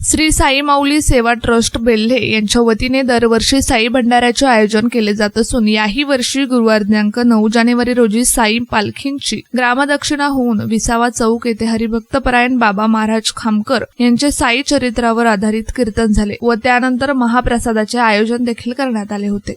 श्री साई माऊली सेवा ट्रस्ट बेल्हे यांच्या वतीने दरवर्षी साई भंडाऱ्याचे आयोजन केले जात असून याही वर्षी गुरुवार दिनांक नऊ जानेवारी रोजी साई पालखींची ग्रामदक्षिणा होऊन विसावा चौक येथे हरिभक्तपरायण बाबा महाराज खामकर यांचे साई चरित्रावर आधारित कीर्तन झाले व त्यानंतर महाप्रसादाचे आयोजन देखील करण्यात आले होते.